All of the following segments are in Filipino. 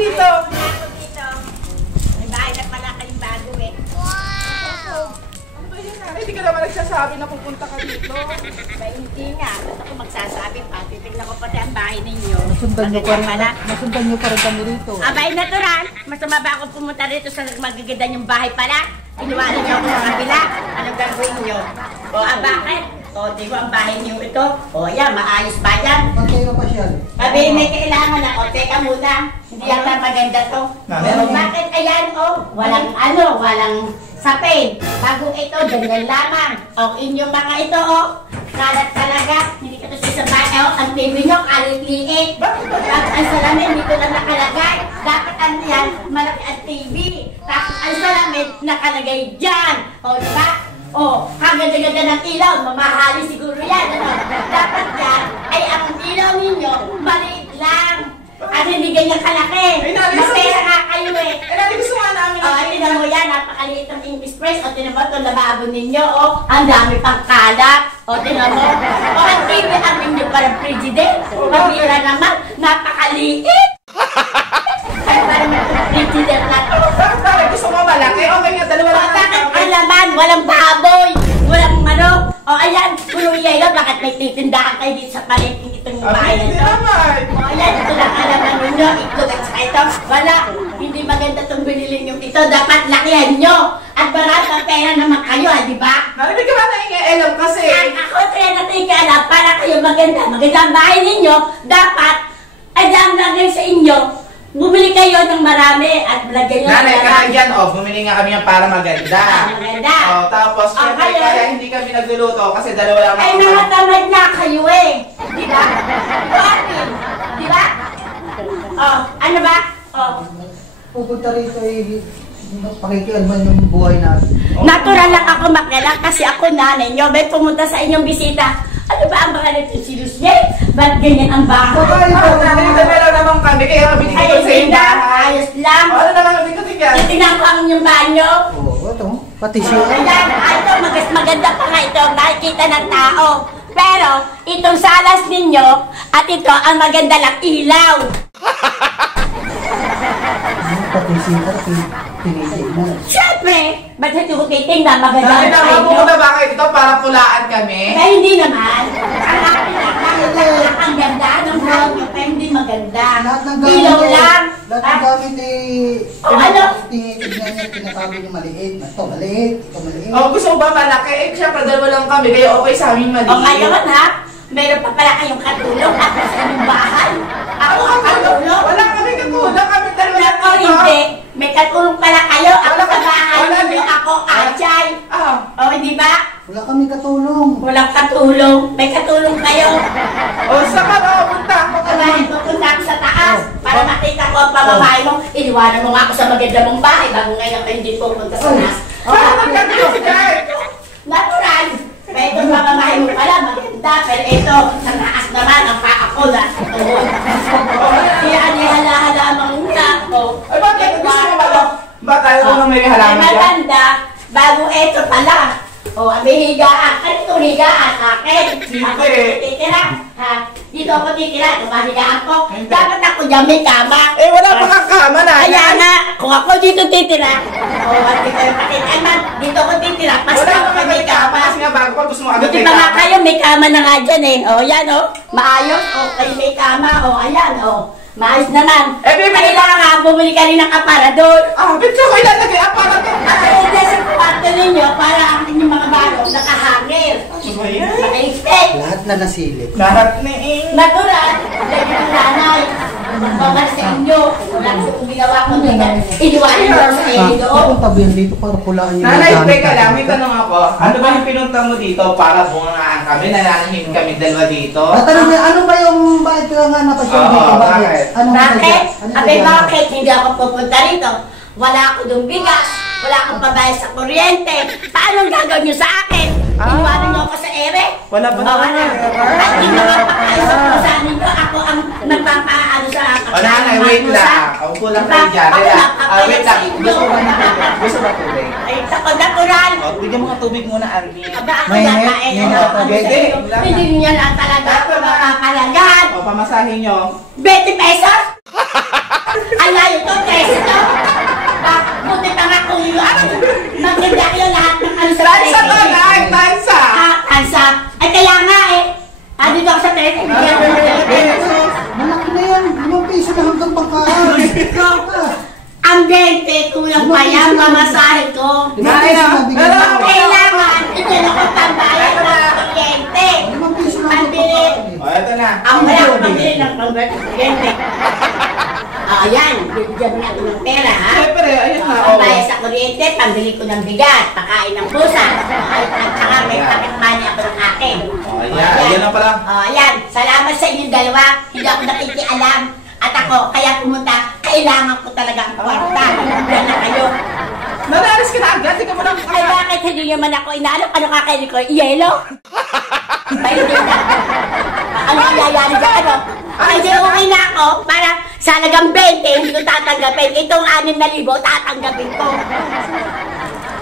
dito. May bahay na pala kayong bago eh. Wow! Ano ba yun, nanay? Hindi ka naman nagsasabi na pupunta ka dito. May hindi nga. Ako magsasabi pa. Titignan ko pati ang bahay ninyo. Nasundan nyo pa rin kami rito. Abay, natural. Masama ba ako pumunta rito sa magaganda yung bahay pala? Iniwanan niyo ako sa kabila. Anong gagawin niyo? O, bakit? O, di ko ang bahay niyo ito. O, yan, maayos ba yan? Pantay ka pa siya. Sabi, may kailangan ako. Teka muna. Hindi yata maganda to. O, bakit? Ayan, o. Walang sapin. Bago ito, ganyan lamang. O, inyong mga ito, o. Kalat talaga. Hindi ka to sa bahay. O, ang TV nyo, kalit-liit. Tapos ang salamin, dito lang nakalagay. Dapat ang yan, malaki ang TV. Tapos ang salamin, nakalagay dyan. O, diba? Oh, kaganda-ganda ng ilaw, mamahali siguro yan, ano? Dapat yan, ay ang ilaw ninyo, maliit lang. At hindi ganyan kalaki. Mapera nga kayo eh. Nani, gusto nga namin. Oh, tinan mo yan, napakaliit ng English press. O, tinan mo itong lababo ninyo, oh, ang dami pang kalat. O, tinan mo. O, ang TV, ang ninyo parang frigidaire. Mabira naman, napakaliit. Kaya parang frigidaire na to. Bakit gusto mo malaki? Okay nga, dalawa lang. Bakit alaman? Walang baboy! Walang manok! O ayan, puno yelo, bakit may titindahan kayo dito sa paliting itong bahay na ito? O ayan, ito lang alaman ninyo, itlog at saka ito. Wala, hindi maganda itong binili nyo ito. Dapat lakihan nyo. At marami ang pera naman kayo, di ba? Narinig ka ba na ingay-elam kasi? Ako kaya natin kaalam, para kayo maganda. Maganda ang bahay ninyo, dapat, ay daan lang sa inyo. Bumili kayo ng marami at lagyan nyo. Nanay, kahit bumili nga kami yan para maganda. Maganda. Tapos, kaya hindi kami nagluluto kasi dalawa lang ay, nakatamad na kayo eh. Di ba? Bakit? Di ba? Ano ba? Pupunta rito eh, pakikialman yung buhay natin. Natural lang ako makialam kasi ako nanay nyo. May pumunta sa inyong bisita. Ano ba ang mga nito si Lucier? Ba't ganyan ang bahay? Meron naman kami, kaya kami dito sa inyo. Ayos lang. Ano naman kami dito tingnan? Titingnan ko ang inyong banyo. Oo, ito. Pati siya. Ayan, ito, maganda pa nga ito. Nakikita ng tao. Pero, itong salas ninyo at ito ang maganda lang ilaw. Pati siya, tinigil mo. Siyempre, ba't hindi ko titingnan? Maganda Nanay, ang naman inyo. pumunta ba kayo dito para pulaan kami? Kaya hindi naman. Ang akin lang, ang ganda ng buwan nyo, pero hindi maganda. Lahat ng gamit Ilaw lang. Lahat ng gamit eh, Ano? tingnan niya, tinatabi niyo maliit. Ito maliit, ito maliit. Gusto mo ba malaki? Siyempre, dalawa lang kami, kaya okay sa amin maliit. O ngayon ha, meron pa pala kayong katulong at sa inyong bahay. Ako ang katulong. Wala kami katulong, kami dalawa lang O hindi, may katulong pala kayo. Ako Wala sa bahay wala ninyo, ako ajay. O hindi ba? Wala kami katulong. Walang katulong. May katulong kayo. Saka na, punta ako Kabahin, pupunta ako sa taas para makita ko ang pamamahay mo. Iniwanan mo nga ako sa maganda mong bahay bago ngayon kayo hindi pupunta sa taas. Saan nagkatulong si Jai? Natural. Pero itong pamamahay mo pala maganda. Pero ito, sa taas naman ang paa ko na. Kaya anihala-hala muna ako. Ay, bakit gusto mo ba? Ba tayo nung may halaman Ay, dyan? maganda. Bago ito pala. May higaan. Ano itong higaan? Akin. Ako titira. Dito ako titira. Ito mahigaan ko. Dapat ako dyan may kama. Wala pa kang kama na. Kaya nga, kung ako dito titira. At kayo pakitama. Dito ako titira. Basta Wala ako pa may kama. kasi nga bago pa gusto mo agad Buti pa nga kayo, may kama na nga dyan eh. Yan maayos. Kayo may kama. Ayan maayos naman. Kailangan nga, bumili ka rin ng aparador. Ba't ka ko ilalagay ang para to? Hindi sa kwarto ninyo para ang inyong mga balong nakahangir. Ano ba yan? Makaigpit. Lahat na nasilip. Lahat na eh. Natural. Lagi ng nanay. Bagal sa inyo. Wala ko ginawa ko nila. Iniwanan mo sa inyo doon. Pupunta ba yan dito para pulaan yung Nanay, gamit teka lang, may natin? tanong ako. Ano ba yung pinunta mo dito para bungaan kami? Nananahim kami dalawa dito? Tatanong niya, ano ba yung bakit ka nga napasyon Oo, dito? bakit? Anong Bakit? Ano Abay, bakit hindi ako pupunta rito? Wala ako dong bigas. Wala akong pabayad sa kuryente. Paano gagawin niyo sa akin? Iniwanan niyo ako sa ere? Wala pa naman At hindi makapakaisap ko sa ninyo. Ako ang nagpapaano sa Nanay, wait lang. Upo lang kayo dyan. Wait lang. Gusto ba ng tubig? Gusto ba tubig? Ay, ako natural. Bigyan mo nga tubig muna, Arvin. Aba, ako May nakain. hit, Ano sa pwede. inyo? Hindi niya lang talaga ako makapalagan. Pamasahin nyo. 20 pesos? Alayo 20, kulang pa yan, mamasahe ko. Nanay na. Kailangan, ito na ko pambayad ng kuryente. Pambili. O, eto na. Ako wala akong pambili ng kuryente. Ayan, bigyan mo na ako ng pera, ha? Siyempre, ayun na. Pambayad sa kuryente, pambili ko ng bigat, pakain ng pusa. At saka may pakitmani ako ng akin. O, ayan na pala. Ayan, salamat sa inyong dalawa. Hindi ako nakikialam. At ako, kaya pumunta, kailangan ko talaga ang kwarta. Yan na kayo. Nanaris ka na agad. Tika mo lang. Ay, bakit hindi naman ako inaalok? Ano kakainin ko? Yelo? Ay, hindi na. Ano ang yayari dyan? Ano? Ay, hindi okay na ako para sa halagang 20, hindi ko tatanggapin. Itong 6,000, tatanggapin ko.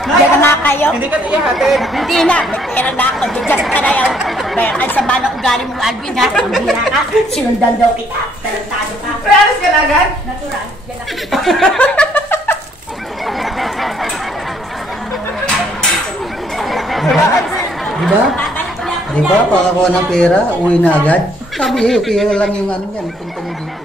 Diyan na nga kayo. Hindi ka tiyahatin. Hindi na. May pera na ako. Just ka na yan. Ay, sa manok galing mong Alvin, ha? Ang bira ka. Sinundan daw kita. Talentado ka. Nanaris ka na agad. Natural. Yan na kita. Diba? Diba? Pakakuha ng pera, uwi na agad. Sabi, okay lang yung ano yan, punta mo dito.